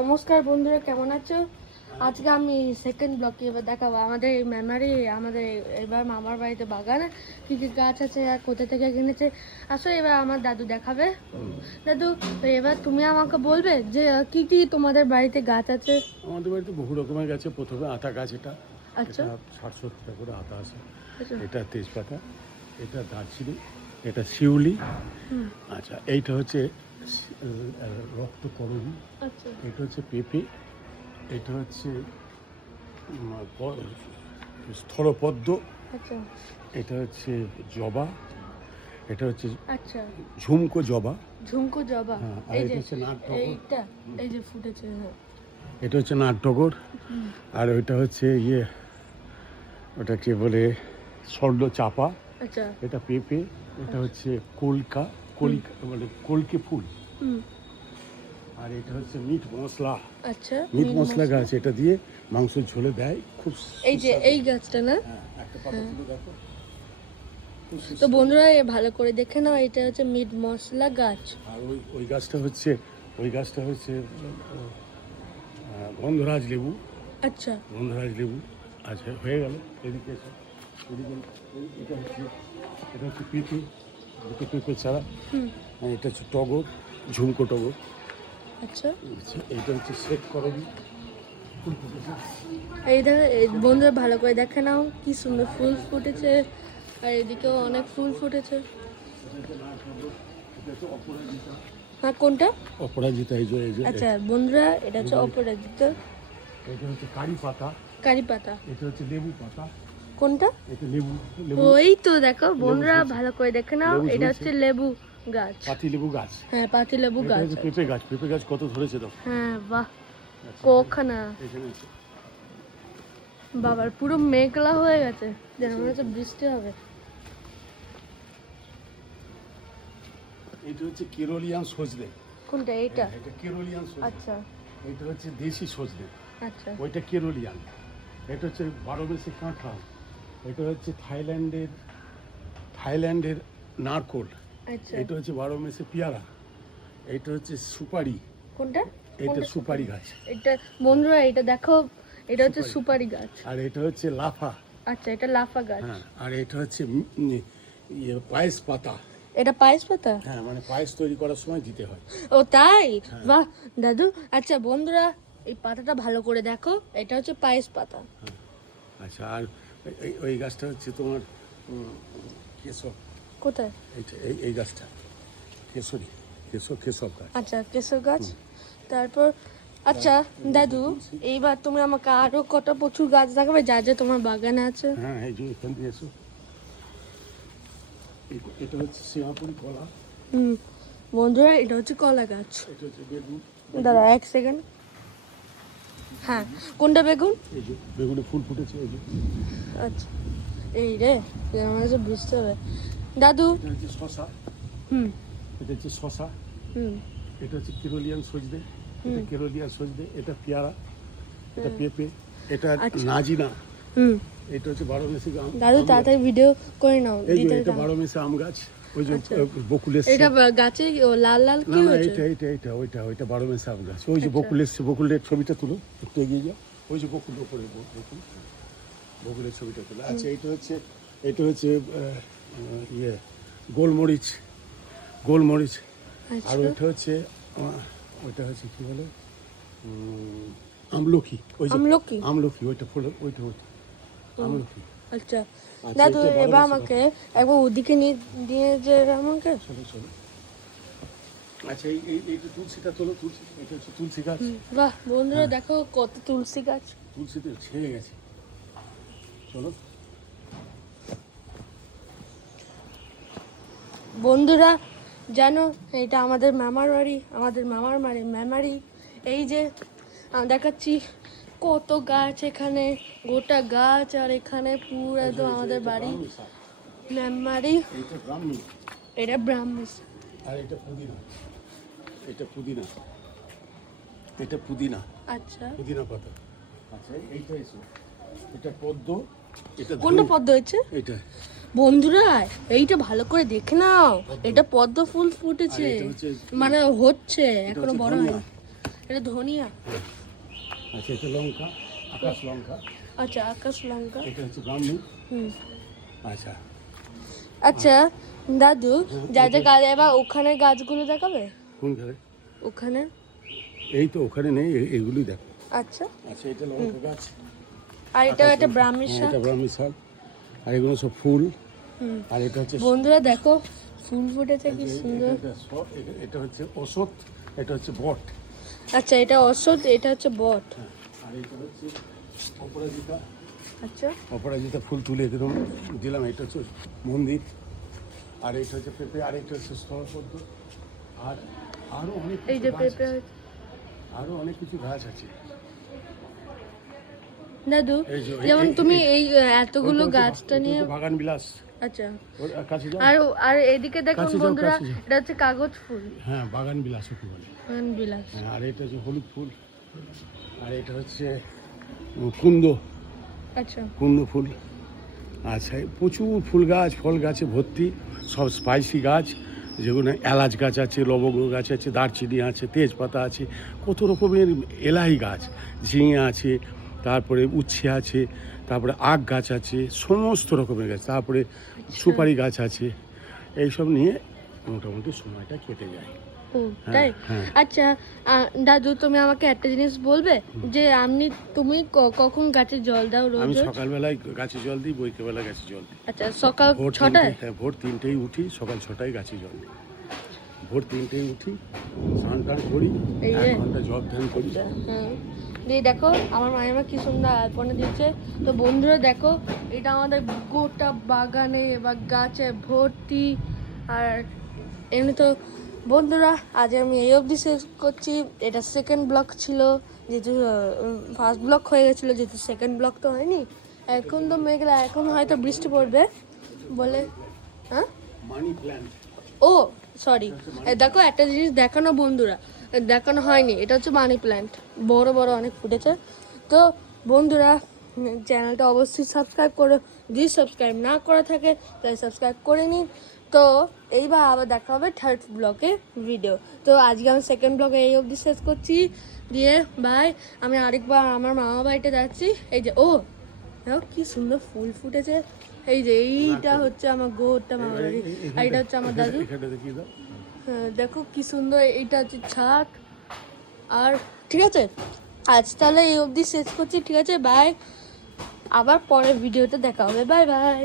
নমস্কার বন্ধুরা, কেমন আছো? আজকে আমি সেকেন্ড ব্লকে এবার দেখাবো আমাদের মেমারি, আমাদের এবার মামার বাড়িতে বাগানে কি কি গাছ আছে আর কোথা থেকে কিনেছে। আসলে এবার আমার দাদু দেখাবে। দাদু, এবার তুমি আমাকে বলবে যে কি কি তোমাদের বাড়িতে গাছ আছে। আমাদের বাড়িতে বহু রকমের গাছ। প্রথমে আতা গাছ, এটা আচ্ছা, 60-70 করে আতা আছে। আচ্ছা, এটা তেজপাতা, এটা দারচিনি, এটা শিউলি। হুম, আচ্ছা, এইটা হচ্ছে রক্তকরবী, আচ্ছা, এটা হচ্ছে পেঁপে, এটা হচ্ছে স্থলপদ্ম, আচ্ছা, এটা হচ্ছে জবা, এটা হচ্ছে আচ্ছা, ঝুমকো জবা। ঝুমকো জবা। হ্যাঁ, আর এই এটা যে হচ্ছে নাটটগর। এইটা, এই যে ফুটেছে, হ্যাঁ। এটা হচ্ছে নাটটগর। হুম, আর ওইটা হচ্ছে ওটাকে বলে স্বর্ণ চাপা। আচ্ছা, এটা পেঁপে, এটা হচ্ছে কলিকা মানে কলকে ফুল। হুম, আর এটা হচ্ছে মিট মশলা। আচ্ছা, মিট মশলা গাছ, এটা দিয়ে মাংস ঝোলে দেয়, খুব এই যে সুস্বাদু। এই গাছটা না? হ্যাঁ, একটা পাতা তুলে দেখো, খুব তো সুস্বাদু। বন্ধুরা ভালো করে দেখে নাও, এটা হচ্ছে মিট মশলা গাছ। আর ওই গাছটা হচ্ছে গন্ধরাজ লেবু। আচ্ছা, গন্ধরাজ লেবু আচ্ছা, হয়ে গেল। এদিকে এসো, এদিকে এটা হচ্ছে পেঁপে, দুটো পেঁপে চারা। হুম, আর এটা হচ্ছে টগর, ঝুমকো টগর। আচ্ছা, এইটা হচ্ছে শ্বেত করবী, ফুল ফুটেছে। বন্ধুরা ভালো করে দেখে নাও, কি সুন্দর ফুল ফুটেছে। আর এদিকেও অনেক ফুল ফুটেছে। এটা হচ্ছে অপরাজিতা। হ্যাঁ, কোনটা? অপরাজিতা, এই যে আচ্ছা বন্ধুরা, এটা হচ্ছে অপরাজিতা। এটা হচ্ছে কারি পাতা, কারি পাতা। এটা হচ্ছে লেবু পাতা, কোনটা? এটা লেবু লেবু ওই তো দেখো বন্ধুরা, ঝুলছে। ভালো করে দেখে নাও, লেবু এটা ঝুলছে। হচ্ছে লেবু গাছ। পাতি লেবু গাছ। হ্যাঁ, পাতি লেবু এটা গাছ। হচ্ছে পেঁপে গাছ। পেঁপে গাছ কত ধরেছে তো। হ্যাঁ, বাহ, আচ্ছা, কখানা। এখানে আছে। বাবার পুরো মেঘলা হয়ে গেছে, যেন মনে হচ্ছে বৃষ্টি হবে। এটা হচ্ছে কেরলিয়ান সজনে। কোনটা? এইটা? এটা কেরলিয়ান সজনে। আচ্ছা, এটা হচ্ছে দেশি সজনে, আচ্ছা, ওইটা কেরলিয়ান। এটা হচ্ছে 12 মেসে কাঁঠাল। এটা হচ্ছে থাইল্যান্ডের নারকোল। আচ্ছা। এটা হচ্ছে 12 মেসে পেয়ারা। এটা হচ্ছে সুপারি। কোনটা? এটা কোনটা সুপারি গাছ। এটা বন্ধুরা, এটা দেখো, এটা হচ্ছে সুপারি। সুপারি গাছ। আর এটা হচ্ছে লাফা। আচ্ছা, এটা লাফা গাছ। হ্যাঁ, আর এটা হচ্ছে পায়েস পাতা। এটা পায়েস পাতা? হ্যাঁ, মানে পায়েস তৈরি করার সময় দিতে হয়। ও তাই? হ্যাঁ। বাহ দাদু। আচ্ছা বন্ধুরা, এই পাতাটা ভালো করে দেখো, এটা হচ্ছে পায়েস পাতা। আচ্ছা, আর ওই গাছটা হচ্ছে তোমার কেশব। কোথায়? এই গাছটা কেশব গাছ। আচ্ছা, কেশর গাছ। তারপর আচ্ছা দাদু, এইবার তুমি আমাকে আরো কটা প্রচুর গাছ দেখাবে যা যা তোমার বাগানে আছে। হ্যাঁ, এই যে এখান দিয়ে এসো। এটা হচ্ছে সিঙ্গাপুরি কলা। হুম, বন্ধুরা এটা হচ্ছে কলা গাছ। এটা হচ্ছে বেগুন। দাদা এক সেকেন্ড। হ্যাঁ, কোনটা বেগুন? এই যে বেগুনে ফুল ফুটেছে, এই যে। আচ্ছা, এই রে, আমার কাছে বুঝতে হবে। দাদু। এটা হচ্ছে শশা। হুম, এটা হচ্ছে শশা। হুম, এটা হচ্ছে কেরলিয়ান সজনে। এটা কেরলিয়ান সজনে। এটা পেয়ারা, এটা পেঁপে, এটা আচ্ছা। নাজিনা। হুম। এটা হচ্ছে 12 মেসে দাদু তাড়াতাড়ি ভিডিও করে নাও, এই যে দিতে এটা দাও। 12 মেসে আম গাছ। ওই যে আচ্ছা। বকুল এসছে। এটা গাছে লাল লাল না কি না, হয়েছে? ওইটা 12 মেসে আম গাছ। ওই যে আচ্ছা। বকুল এসছে, বকুলের ছবিটা তুলো, একটু এগিয়ে যাও। ওই যে বকুল ওপরে বকুলের ছবিটা তুলো। আচ্ছা, এটা হচ্ছে গোলমরিচ। আর আচ্ছা, ওইটা হচ্ছে কি বলে, আমলকি। ওই যে আমলকি। আমলকি, ওইটা ফুল, ওইটা আমলকি। আচ্ছা আচ্ছা, দাদু, এটা 12 এবার মেসে আমাকে একবার ওদিকে নিয়ে দিয়ে যে আমাকে। চলো। আচ্ছা, এইটা তুলসীটা তোলো, তুলসী। এটা হচ্ছে তুলসী গাছ। বাহ বন্ধুরা, দেখো কত তুলসী গাছ। তুলসীতে ছেয়ে গেছে। চলো। বন্ধুরা জানো, এটা আমাদের মামার বাড়ি, আমাদের মামার মেমারি। এই যে দেখাচ্ছি কত গাছ এখানে, গোটা গাছ। আর এখানে পুরো একদম আমাদের বাড়ি মেমারি। এইটা ব্রাহ্মী। এটা ব্রাহ্মিস। আর এটা পুদিনা। এটা পুদিনা। এটা পুদিনা আচ্ছা, পুদিনা পাতা। আচ্ছা, এইটা এসো। এটা পদ্ম। এটা কোনটা পদ্ম হয়েছে? এটা। বন্ধুরা এইটা ভালো করে দেখে নাও, এটা পদ্ম ফুল ফুটেছে, আর এটা হচ্ছে মানে হচ্ছে, এটা এখনো হচ্ছে বড় ধনিয়া। হয়নি। এটা ধনিয়া। আচ্ছা এটা লঙ্কা, আকাশ লঙ্কা। আচ্ছা আকাশ লঙ্কা। এটা হচ্ছে ব্রাহ্মী। হুম। আচ্ছা আচ্ছা দাদু, যা যা গাছ এবার ওখানে গাছগুলো দেখাবে? কোনখানে? ওখানে। এই তো ওখানে নেই, এগুলোই দেখো। আচ্ছা। আচ্ছা এটা লঙ্কা গাছ। আর এটা একটা ব্রাহ্মী শাক। এটা ব্রাহ্মী শাক। আর এগুলো সব ফুল। হুম। আর এটা হচ্ছে বন্ধুরা দেখো ফুল ফুটেছে কি সুন্দর। এটা হচ্ছে অশ্বত্থ, এটা হচ্ছে বট। আচ্ছা এটা অশ্বত্থ, এটা হচ্ছে বট। আর এটা হচ্ছে অপরাজিতা। আচ্ছা। অপরাজিতা ফুল তুলে একদম দিলাম। এটা হচ্ছে মন্দির। আর এটা হচ্ছে পেঁপে, আর এটা হচ্ছে স্থলপদ্ম। আর আরো অনেক এই কিছু যে গাছ পেঁপে। আছে। আরো অনেক কিছু গাছ আছে। দাদু এই যে যেমন তুমি এই এতগুলো ওইটা হচ্ছে গাছটা নিয়ে। বাগান বিলাস। আচ্ছা। ওর কাছে যাও। আর আর এদিকে দেখুন কাছে যাও, বন্ধুরা, কাছে যাও। এটা হচ্ছে কাগজ ফুল। হ্যাঁ বাগান বিলাস কি বলে। বিলাস। হ্যাঁ, আর এটা হচ্ছে হলুদ ফুল। আর এটা হচ্ছে কুন্দ, আচ্ছা। কুন্দ ফুল। আচ্ছা প্রচুর ফুল গাছ, ফল গাছে ভর্তি, সব স্পাইসি গাছ, যেগুলো এলাচ গাছ আছে, লবঙ্গ গাছ আছে, দারচিনি আছে, তেজপাতা আছে, কত রকমের এলাহি গাছ, ঝিঙে আছে, তারপরে উচ্ছে আছে, তারপরে আখ গাছ আছে, সমস্ত রকমের গাছ, তারপরে সুপারি গাছ আছে। এইসব নিয়ে মোটামুটি সময়টা কেটে যায়। ও তাই? হ্যাঁ। আচ্ছা দাদু তুমি আমাকে একটা জিনিস বলবে যে তুমি কখন গাছে জল দাও আমি রোজ? সকালবেলায় গাছে জল দিই, বৈকালবেলা গাছে জল দিই। আচ্ছা সকাল ভোর 6টায়? হ্যাঁ ভোর 3টেই উঠি, সকাল 6টায় গাছে জল দিই। ভোর 3টেই উঠি, স্নান টান করি, এই 1 যে। ঘন্টা জল ধ্যান করি। হুম। দিয়ে দেখো আমার মায়ের কি সুন্দর আলপনা দিয়েছে। তো বন্ধুরা দেখো এটা আমাদের গোটা বাগানে বা গাছে ভর্তি। আর এমনি তো বন্ধুরা আজ আমি এই অবধি শেষ করছি। এটা সেকেন্ড ব্লগ ছিল, যেহেতু ফার্স্ট ব্লগ হয়ে গেছিলো, যেহেতু সেকেন্ড ব্লগ তো হয়নি। এখন তো মেঘলা, এখন হয়তো বৃষ্টি পড়বে বলে। হ্যাঁ মানি প্ল্যান্ট। ও সরি, দেখো একটা জিনিস দেখানো বন্ধুরা, দেখানো হয়নি, এটা হচ্ছে মানি প্ল্যান্ট, বড় বড় অনেক ফুটেছে। তো বন্ধুরা চ্যানেলটা অবশ্যই সাবস্ক্রাইব করো, যদি সাবস্ক্রাইব না করা থাকে তাহলে সাবস্ক্রাইব করে নিন। তো এইবার আবার দেখা হবে থার্ড ব্লগে ভিডিও। তো আজকে আমি সেকেন্ড ব্লগে এই অবধি শেষ করছি। দিয়ে বাই। আমি আরেকবার আমার মামা বাড়িতে যাচ্ছি। এই যে দেখো কি সুন্দর ফুল ফুটেছে। এই যে এইটা হচ্ছে আমার গোটা মামা বাড়ি, আর এটা হচ্ছে আমার দাদু। এখানে দেখিয়ে দাও। হ্যাঁ, দেখো কি সুন্দর, এইটা হচ্ছে ছাদ। আর ঠিক আছে আজ তাহলে এই অবধি শেষ করছি। ঠিক আছে বাই, আবার পরের ভিডিওতে দেখা হবে। Bye bye.